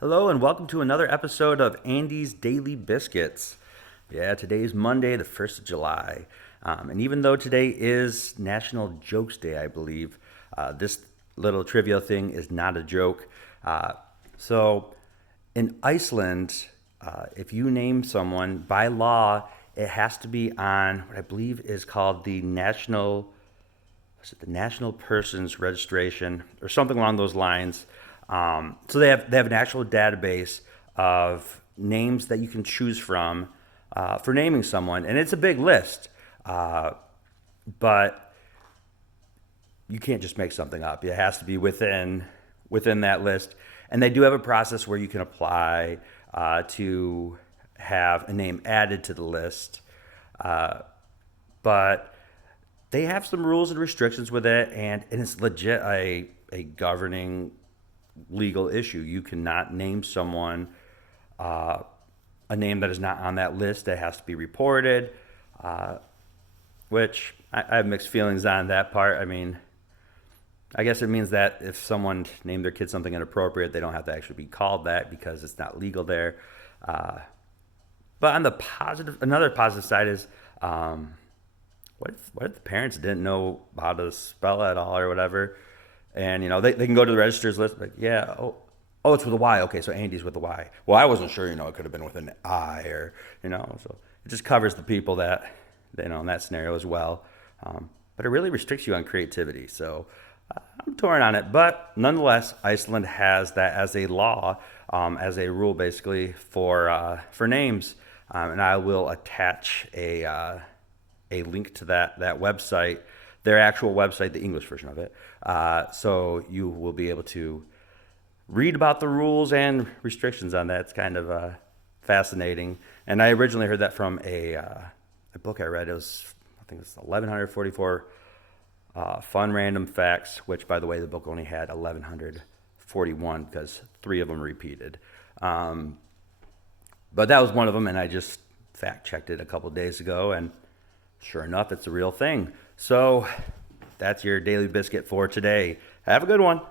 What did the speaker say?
Hello and welcome to another episode of Andy's Daily Biscuits. Yeah, today's Monday, the 1st of July. And even though today is National Jokes Day, I believe, this little trivia thing is not a joke. So in Iceland, if you name someone, by law, it has to be on what I believe is called the National Persons Registration or something along those lines. So they have an actual database of names that you can choose from for naming someone, and it's a big list. But you can't just make something up. It has to be within that list, and they do have a process where you can apply to have a name added to the list. But they have some rules and restrictions with it, and it's legit a governing legal issue. You cannot name someone a name that is not on that list. That has to be reported, which I have mixed feelings on that part. I mean, I guess it means that if someone named their kid something inappropriate, they don't have to actually be called that because it's not legal there. But on the another positive side is, what if the parents didn't know how to spell at all or whatever? And they can go to the register's list, like, yeah, oh, it's with a Y. Okay, so Andy's with a Y. Well, I wasn't sure, it could have been with an I, or so it just covers the people that in that scenario as well. But it really restricts you on creativity. So I'm torn on it, but nonetheless, Iceland has that as a law, as a rule, basically for names. And I will attach a link to that website, their actual website, the English version of it. So you will be able to read about the rules and restrictions on that. It's kind of fascinating. And I originally heard that from a book I read. I think it was 1144 Fun Random Facts, which, by the way, the book only had 1141 because 3 of them repeated. But that was one of them, and I just fact checked it a couple days ago, and sure enough, it's a real thing. So that's your Daily Biscuit for today. Have a good one.